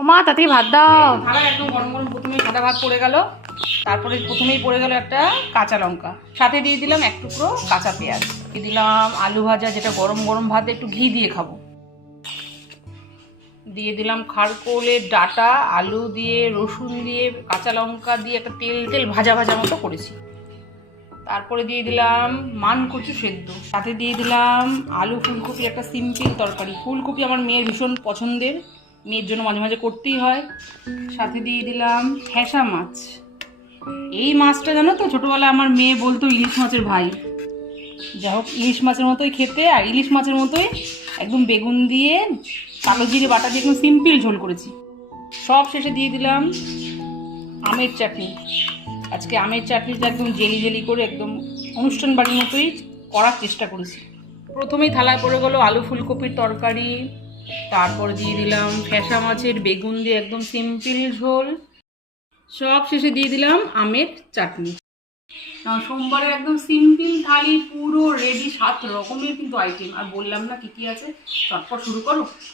ও মা তাতেই ভাত দাও। থালা একদম গরম গরম প্রথমেই সাদা ভাত পড়ে গেল, তারপরে প্রথমেই পড়ে গেল একটা কাঁচা লঙ্কা, সাথে দিয়ে দিলাম এক টুকরো কাঁচা পেঁয়াজ, দিয়ে দিলাম আলু ভাজা, যেটা গরম গরম ভাতে একটু ঘি দিয়ে খাবো, দিয়ে দিলাম খারকোলের ডাঁটা, আলু দিয়ে রসুন দিয়ে কাঁচা লঙ্কা দিয়ে একটা তেল তেল ভাজা ভাজা মতো করেছি। তারপরে দিয়ে দিলাম মানকচু সেদ্ধ, সাথে দিয়ে দিলাম আলু ফুলকপির একটা সিম্পল তরকারি। ফুলকপি আমার মেয়ের ভীষণ পছন্দের, মেয়ের জন্য মাঝে মাঝে করতেই হয়। সাথে দিয়ে দিলাম ফ্যাসা মাছ। এই মাছটা জানো তো, ছোটোবেলায় আমার মেয়ে বলতো ইলিশ মাছের ভাই। যাই হোক, ইলিশ মাছের মতোই খেতে, আর ইলিশ মাছের মতোই একদম বেগুন দিয়ে কালো জিরে বাটা দিয়ে একদম সিম্পল ঝোল করেছি। সব শেষে দিয়ে দিলাম আমের চাটনি। আজকে আমের চাটনিটা একদম জেলি জেলি করে একদম অনুষ্ঠান বাড়ির মতোই করার চেষ্টা করেছি। প্রথমেই থালায় পড়ে গেলো আলু ফুলকপির তরকারি, তারপরে দিয়ে দিলাম ফ্যাসা মাছের বেগুন দিয়ে একদম সিম্পল ঝোল, সব শেষে দিয়ে দিলাম আমের চাটনি। সোমবারে একদম সিম্পল থালি পুরো রেডি, 7 রকমের কিন্তু আইটেম। আর বললাম না কি কি আছে, চটপট শুরু করো।